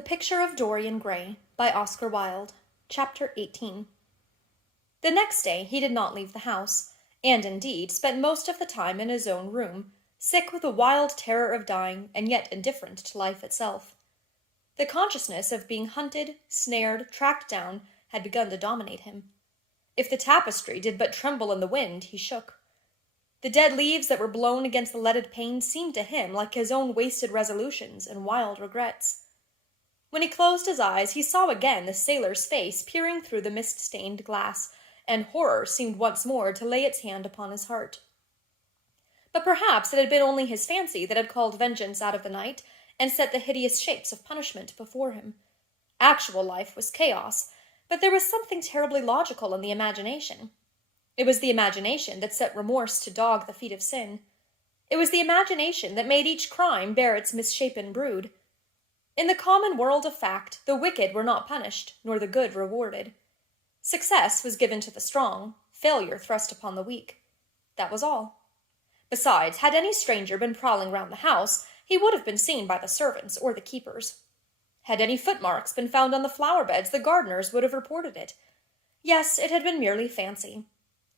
The Picture of Dorian Gray by Oscar Wilde. Chapter 18. The next day he did not leave the house, and indeed spent most of the time in his own room, sick with a wild terror of dying, and yet indifferent to life itself. The consciousness of being hunted, snared, tracked down, had begun to dominate him. If the tapestry did but tremble in the wind, he shook. The dead leaves that were blown against the leaded pane seemed to him like his own wasted resolutions and wild regrets. When he closed his eyes, he saw again the sailor's face peering through the mist-stained glass, and horror seemed once more to lay its hand upon his heart. But perhaps it had been only his fancy that had called vengeance out of the night and set the hideous shapes of punishment before him. Actual life was chaos, but there was something terribly logical in the imagination. It was the imagination that set remorse to dog the feet of sin. It was the imagination that made each crime bear its misshapen brood. In the common world of fact, the wicked were not punished, nor the good rewarded. Success was given to the strong, failure thrust upon the weak. That was all. Besides, had any stranger been prowling round the house, he would have been seen by the servants or the keepers. Had any footmarks been found on the flower beds, the gardeners would have reported it. Yes, it had been merely fancy.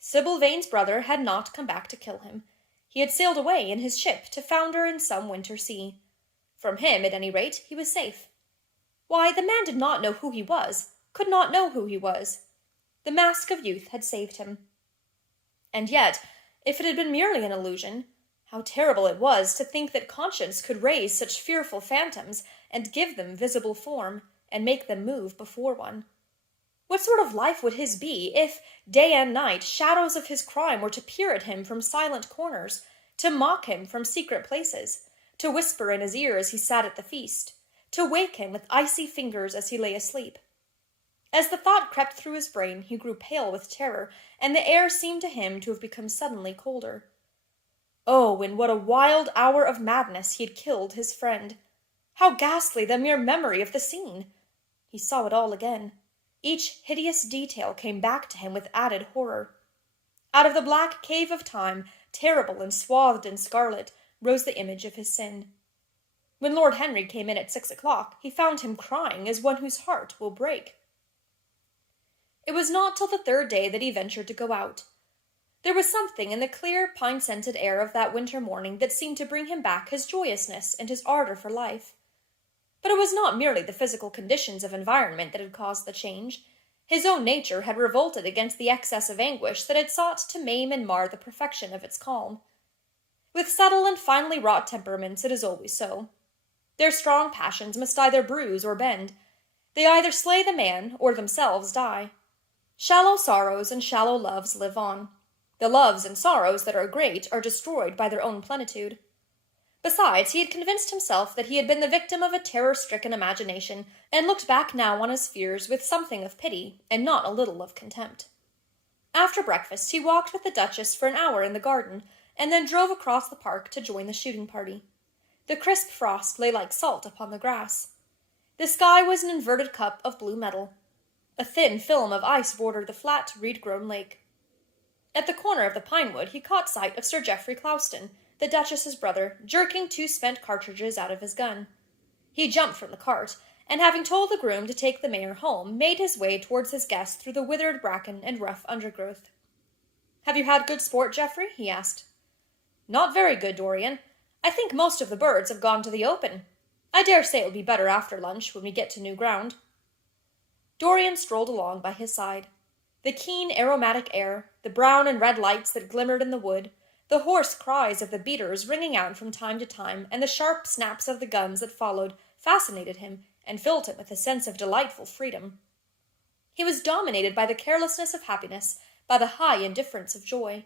Sybil Vane's brother had not come back to kill him. He had sailed away in his ship to founder in some winter sea. From him, at any rate, he was safe. Why, the man did not know who he was, could not know who he was. The mask of youth had saved him. And yet, if it had been merely an illusion, how terrible it was to think that conscience could raise such fearful phantoms and give them visible form, and make them move before one. What sort of life would his be if, day and night, shadows of his crime were to peer at him from silent corners, to mock him from secret places, to whisper in his ear as he sat at the feast, to wake him with icy fingers as he lay asleep? As the thought crept through his brain, he grew pale with terror, and the air seemed to him to have become suddenly colder. Oh, in what a wild hour of madness he had killed his friend! How ghastly the mere memory of the scene! He saw it all again. Each hideous detail came back to him with added horror. Out of the black cave of time, terrible and swathed in scarlet, rose the image of his sin. When Lord Henry came in at 6 o'clock, he found him crying as one whose heart will break. It was not till the third day that he ventured to go out. There was something in the clear, pine-scented air of that winter morning that seemed to bring him back his joyousness and his ardor for life. But it was not merely the physical conditions of environment that had caused the change. His own nature had revolted against the excess of anguish that had sought to maim and mar the perfection of its calm. With subtle and finely wrought temperaments it is always so. Their strong passions must either bruise or bend. They either slay the man or themselves die. Shallow sorrows and shallow loves live on. The loves and sorrows that are great are destroyed by their own plenitude. Besides, he had convinced himself that he had been the victim of a terror-stricken imagination, and looked back now on his fears with something of pity, and not a little of contempt. After breakfast, he walked with the Duchess for an hour in the garden, and then drove across the park to join the shooting party. The crisp frost lay like salt upon the grass. The sky was an inverted cup of blue metal. A thin film of ice bordered the flat, reed-grown lake. At the corner of the pine-wood he caught sight of Sir Geoffrey Clouston, the Duchess's brother, jerking 2 spent cartridges out of his gun. He jumped from the cart, and having told the groom to take the mare home, made his way towards his guest through the withered bracken and rough undergrowth. "Have you had good sport, Geoffrey?" he asked. "Not very good, Dorian. I think most of the birds have gone to the open. I dare say it will be better after lunch, when we get to new ground." Dorian strolled along by his side. The keen, aromatic air, the brown and red lights that glimmered in the wood, the hoarse cries of the beaters ringing out from time to time, and the sharp snaps of the guns that followed, fascinated him, and filled him with a sense of delightful freedom. He was dominated by the carelessness of happiness, by the high indifference of joy.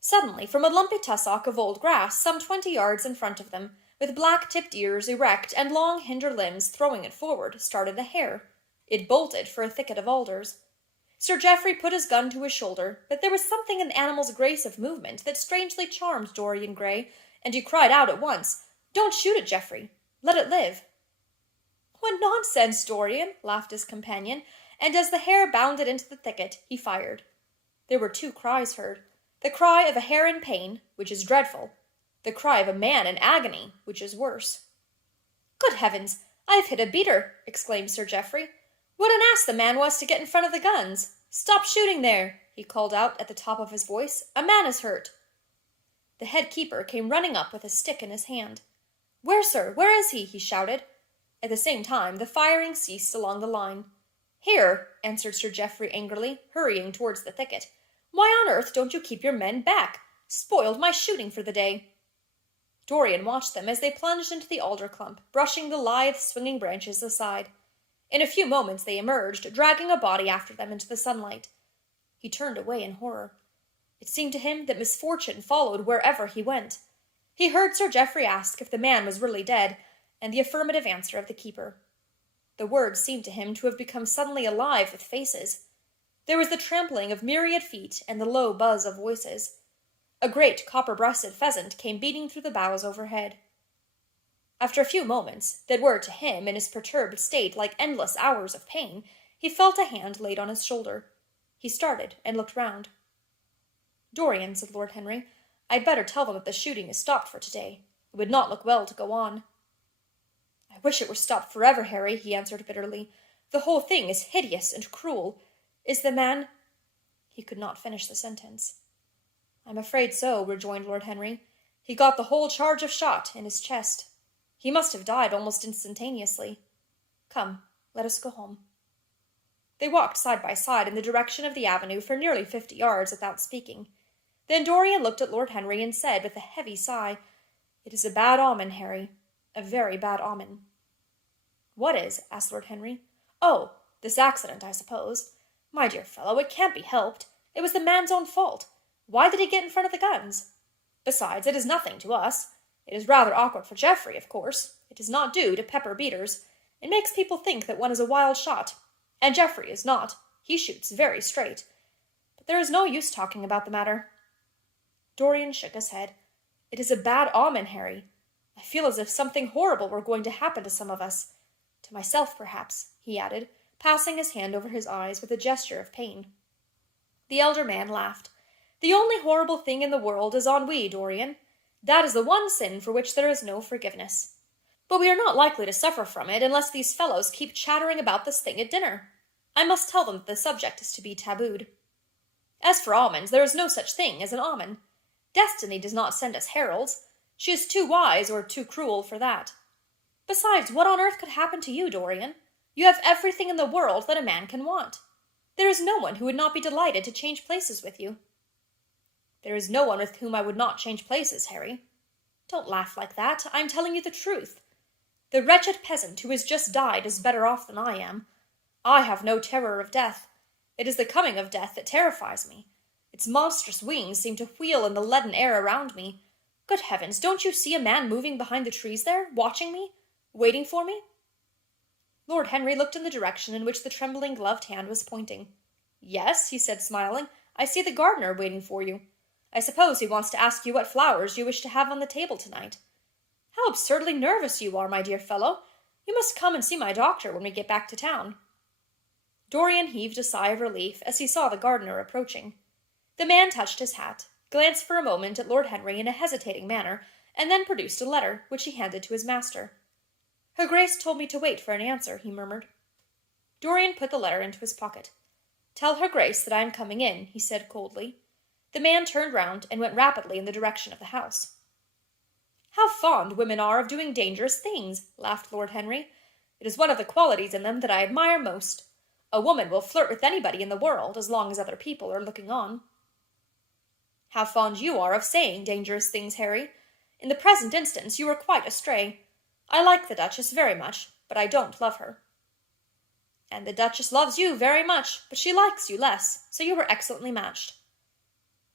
Suddenly, from a lumpy tussock of old grass, some 20 yards in front of them, with black-tipped ears erect and long hinder limbs throwing it forward, started a hare. It bolted for a thicket of alders. Sir Geoffrey put his gun to his shoulder, but there was something in the animal's grace of movement that strangely charmed Dorian Gray, and he cried out at once, "Don't shoot it, Geoffrey! Let it live!" "What nonsense, Dorian!" laughed his companion, and as the hare bounded into the thicket, he fired. There were 2 cries heard, the cry of a hare in pain, which is dreadful, the cry of a man in agony, which is worse. "Good heavens! I've hit a beater, exclaimed Sir Geoffrey. What an ass the man was to get in front of the guns! Stop shooting there, he called out at the top of his voice. A man is hurt. The head keeper came running up with a stick in his hand. Where, sir? Where is he? He shouted. At the same time, the firing ceased along the line. Here, answered Sir Geoffrey angrily, hurrying towards the thicket. Why on earth don't you keep your men back? Spoiled my shooting for the day. Dorian watched them as they plunged into the alder clump, brushing the lithe, swinging branches aside. In a few moments they emerged, dragging a body after them into the sunlight. He turned away in horror. It seemed to him that misfortune followed wherever he went. He heard Sir Geoffrey ask if the man was really dead, and the affirmative answer of the keeper. The words seemed to him to have become suddenly alive with faces. There was the trampling of myriad feet and the low buzz of voices. A great copper-breasted pheasant came beating through the boughs overhead. After a few moments, that were to him in his perturbed state like endless hours of pain, he felt a hand laid on his shoulder. He started and looked round. Dorian, said Lord Henry, I'd better tell them that the shooting is stopped for today. It would not look well to go on. I wish it were stopped forever, Harry, he answered bitterly. The whole thing is hideous and cruel. Is the man— He could not finish the sentence. I'm afraid so, rejoined Lord Henry. He got the whole charge of shot in his chest. He must have died almost instantaneously. Come, let us go home. They walked side by side in the direction of the avenue for nearly 50 yards without speaking. Then Dorian looked at Lord Henry and said with a heavy sigh, It is a bad omen, Harry, a very bad omen. What is? Asked Lord Henry. Oh, this accident, I suppose. My dear fellow, it can't be helped. It was the man's own fault. Why did he get in front of the guns? Besides, it is nothing to us. It is rather awkward for Geoffrey, of course. It does not do to pepper beaters. It makes people think that one is a wild shot. And Geoffrey is not. He shoots very straight. But there is no use talking about the matter. Dorian shook his head. It is a bad omen, Harry. I feel as if something horrible were going to happen to some of us. To myself, perhaps, he added, passing his hand over his eyes with a gesture of pain. The elder man laughed. The only horrible thing in the world is ennui, Dorian. That is the one sin for which there is no forgiveness. But we are not likely to suffer from it unless these fellows keep chattering about this thing at dinner. I must tell them that the subject is to be tabooed. As for omens, there is no such thing as an omen. Destiny does not send us heralds. She is too wise or too cruel for that. Besides, what on earth could happen to you, Dorian? You have everything in the world that a man can want. There is no one who would not be delighted to change places with you. There is no one with whom I would not change places, Harry. Don't laugh like that. I am telling you the truth. The wretched peasant who has just died is better off than I am. I have no terror of death. It is the coming of death that terrifies me. Its monstrous wings seem to wheel in the leaden air around me. Good heavens, don't you see a man moving behind the trees there, watching me, waiting for me? Lord Henry looked in the direction in which the trembling gloved hand was pointing. Yes, he said, smiling, I see the gardener waiting for you. I suppose he wants to ask you what flowers you wish to have on the table tonight. How absurdly nervous you are, my dear fellow. You must come and see my doctor when we get back to town. Dorian heaved a sigh of relief as he saw the gardener approaching. The man touched his hat, glanced for a moment at Lord Henry in a hesitating manner, and then produced a letter, which he handed to his master. Her Grace told me to wait for an answer, he murmured. Dorian put the letter into his pocket. Tell her Grace that I am coming in, he said coldly. The man turned round and went rapidly in the direction of the house. How fond women are of doing dangerous things, laughed Lord Henry. It is one of the qualities in them that I admire most. A woman will flirt with anybody in the world as long as other people are looking on. How fond you are of saying dangerous things, Harry. In the present instance you are quite astray. I like the Duchess very much, but I don't love her. And the Duchess loves you very much, but she likes you less, so you were excellently matched.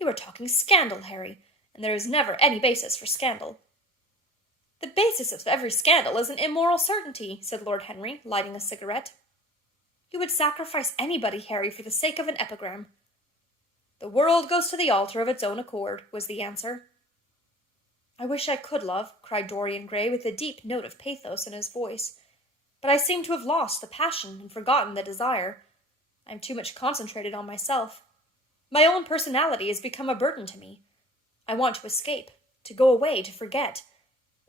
You are talking scandal, Harry, and there is never any basis for scandal. The basis of every scandal is an immoral certainty, said Lord Henry, lighting a cigarette. You would sacrifice anybody, Harry, for the sake of an epigram. The world goes to the altar of its own accord, was the answer. I wish I could love, cried Dorian Gray with a deep note of pathos in his voice. But I seem to have lost the passion and forgotten the desire. I am too much concentrated on myself. My own personality has become a burden to me. I want to escape, to go away, to forget.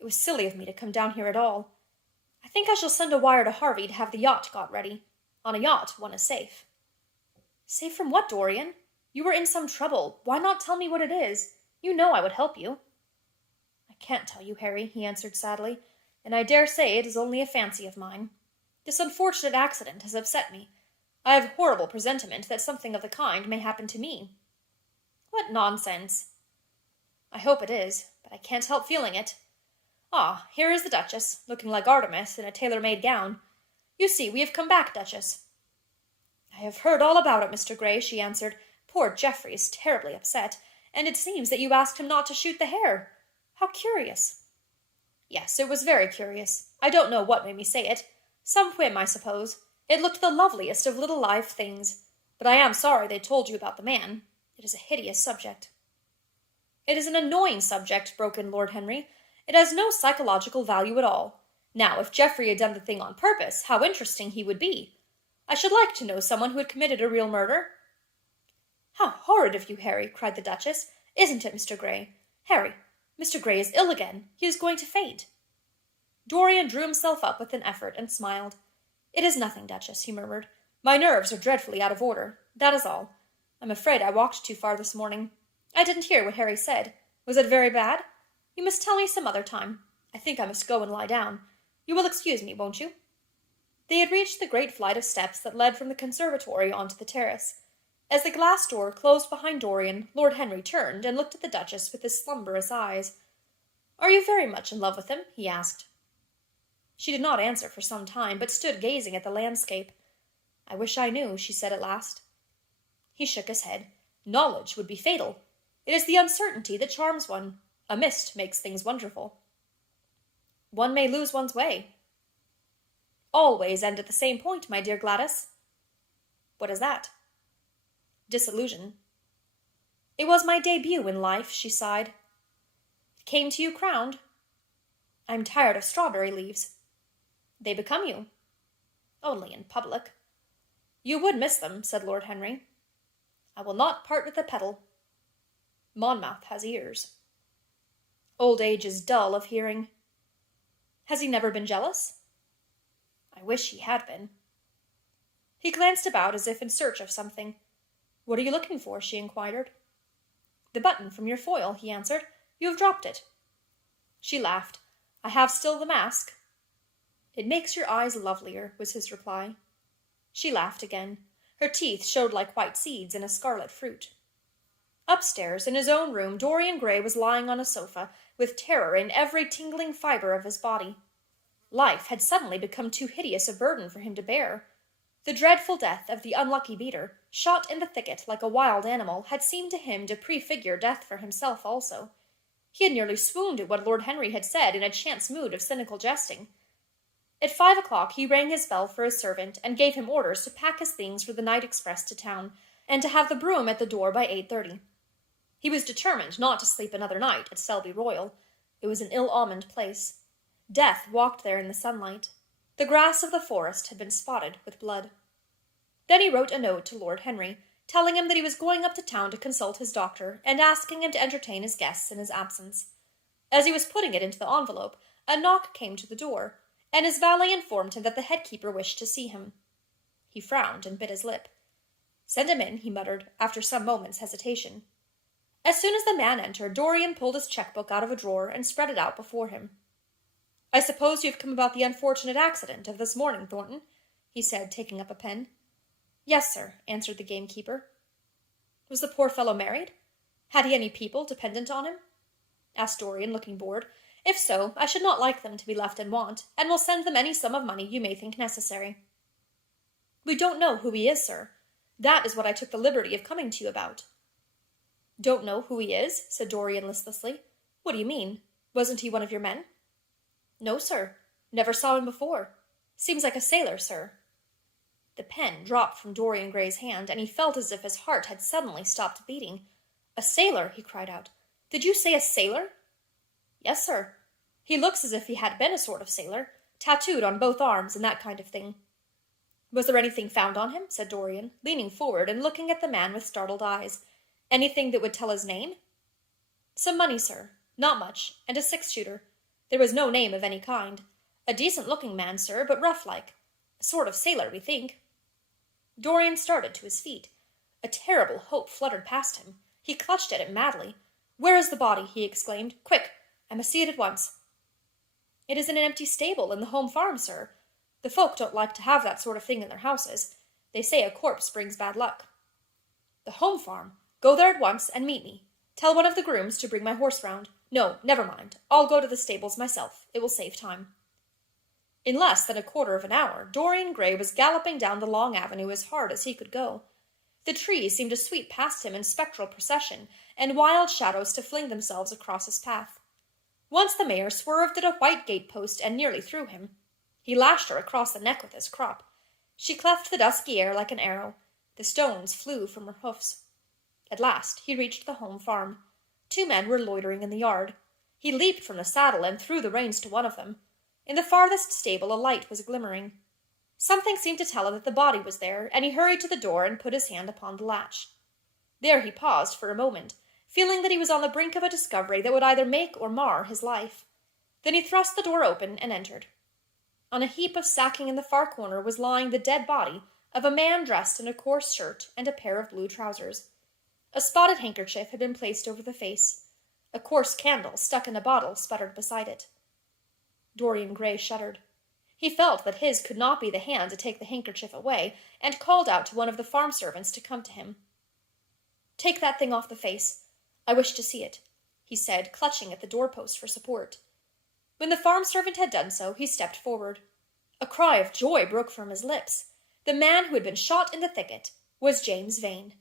It was silly of me to come down here at all. I think I shall send a wire to Harvey to have the yacht got ready. On a yacht, one is safe." "Safe from what, Dorian? You were in some trouble. Why not tell me what it is? You know I would help you." "I can't tell you, Harry," he answered sadly, "and I dare say it is only a fancy of mine. This unfortunate accident has upset me. I have a horrible presentiment that something of the kind may happen to me." "What nonsense!" "I hope it is, but I can't help feeling it. Ah, here is the Duchess, looking like Artemis in a tailor-made gown. You see, we have come back, Duchess." "I have heard all about it, Mr. Gray," she answered. "Poor Geoffrey is terribly upset, and it seems that you asked him not to shoot the hare. How curious." "Yes, it was very curious. I don't know what made me say it. Some whim, I suppose. It looked the loveliest of little live things. But I am sorry they told you about the man. It is a hideous subject." "It is an annoying subject," broke in Lord Henry. "It has no psychological value at all. Now, if Geoffrey had done the thing on purpose, how interesting he would be. I should like to know someone who had committed a real murder." "How horrid of you, Harry!" cried the Duchess. "Isn't it, Mr. Gray? Harry, Mr. Gray is ill again. He is going to faint." Dorian drew himself up with an effort and smiled. "It is nothing, Duchess," he murmured. "My nerves are dreadfully out of order. That is all. I'm afraid I walked too far this morning. I didn't hear what Harry said. Was it very bad? You must tell me some other time. I think I must go and lie down. You will excuse me, won't you?" They had reached the great flight of steps that led from the conservatory onto the terrace. As the glass door closed behind Dorian, Lord Henry turned and looked at the Duchess with his slumberous eyes. "Are you very much in love with him?" he asked. She did not answer for some time, but stood gazing at the landscape. "I wish I knew," she said at last. He shook his head. "Knowledge would be fatal. It is the uncertainty that charms one. A mist makes things wonderful." "One may lose one's way." "All ways end at the same point, my dear Gladys." "What is that?" "Disillusion." "It was my debut in life," she sighed. "It came to you crowned." "I'm tired of strawberry leaves." "They become you." "Only in public." "You would miss them," said Lord Henry. "I will not part with the petal." "Monmouth has ears." "Old age is dull of hearing." "Has he never been jealous?" "I wish he had been." He glanced about as if in search of something. "What are you looking for?" she inquired. "The button from your foil," he answered. "You have dropped it." She laughed. "I have still the mask." "It makes your eyes lovelier," was his reply. She laughed again. Her teeth showed like white seeds in a scarlet fruit. Upstairs, in his own room, Dorian Gray was lying on a sofa, with terror in every tingling fibre of his body. Life had suddenly become too hideous a burden for him to bear. The dreadful death of the unlucky beater, shot in the thicket like a wild animal, had seemed to him to prefigure death for himself also. He had nearly swooned at what Lord Henry had said in a chance mood of cynical jesting. At 5 o'clock he rang his bell for his servant, and gave him orders to pack his things for the night express to town, and to have the brougham at the door by 8:30. He was determined not to sleep another night at Selby Royal. It was an ill-omened place. Death walked there in the sunlight. The grass of the forest had been spotted with blood. Then he wrote a note to Lord Henry, telling him that he was going up to town to consult his doctor, and asking him to entertain his guests in his absence. As he was putting it into the envelope, a knock came to the door, and his valet informed him that the head-keeper wished to see him. He frowned and bit his lip. "Send him in," he muttered, after some moments' hesitation. As soon as the man entered, Dorian pulled his cheque-book out of a drawer and spread it out before him. "I suppose you have come about the unfortunate accident of this morning, Thornton?" he said, taking up a pen. "Yes, sir," answered the gamekeeper. "Was the poor fellow married? Had he any people dependent on him?" asked Dorian, looking bored. "If so, I should not like them to be left in want, and will send them any sum of money you may think necessary." "We don't know who he is, sir. That is what I took the liberty of coming to you about." "Don't know who he is?" said Dorian listlessly. "What do you mean? Wasn't he one of your men?" "No, sir. Never saw him before. Seems like a sailor, sir." The pen dropped from Dorian Gray's hand, and he felt as if his heart had suddenly stopped beating. "A sailor!" he cried out. "Did you say a sailor?" "Yes, sir. He looks as if he had been a sort of sailor, tattooed on both arms and that kind of thing." "Was there anything found on him?" said Dorian, leaning forward and looking at the man with startled eyes. "Anything that would tell his name?" "Some money, sir. Not much, and a 6-shooter. There was no name of any kind. "A decent-looking man, sir, but rough-like. A sort of sailor, we think." Dorian started to his feet. A terrible hope fluttered past him. He clutched at it madly. "Where is the body?" he exclaimed. "Quick! I must see it at once." "It is in an empty stable in the home farm, sir. The folk don't like to have that sort of thing in their houses. They say a corpse brings bad luck." "The home farm? Go there at once and meet me. Tell one of the grooms to bring my horse round. No, never mind. I'll go to the stables myself. It will save time." In less than a quarter of an hour, Dorian Gray was galloping down the long avenue as hard as he could go. The trees seemed to sweep past him in spectral procession, and wild shadows to fling themselves across his path. Once the mare swerved at a white gate-post and nearly threw him. He lashed her across the neck with his crop. She cleft the dusky air like an arrow. The stones flew from her hoofs. At last he reached the home farm. 2 men were loitering in the yard. He leaped from the saddle and threw the reins to one of them. In the farthest stable a light was glimmering. Something seemed to tell him that the body was there, and he hurried to the door and put his hand upon the latch. There he paused for a moment, feeling that he was on the brink of a discovery that would either make or mar his life. Then he thrust the door open and entered. On a heap of sacking in the far corner was lying the dead body of a man dressed in a coarse shirt and a pair of blue trousers. A spotted handkerchief had been placed over the face. A coarse candle, stuck in a bottle, sputtered beside it. Dorian Gray shuddered. He felt that his could not be the hand to take the handkerchief away, and called out to one of the farm servants to come to him. "Take that thing off the face. I wish to see it," he said, clutching at the doorpost for support. When the farm servant had done so, he stepped forward. A cry of joy broke from his lips. The man who had been shot in the thicket was James Vane.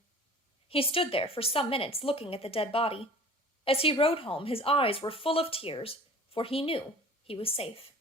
He stood there for some minutes looking at the dead body. As he rode home, his eyes were full of tears, for he knew he was safe.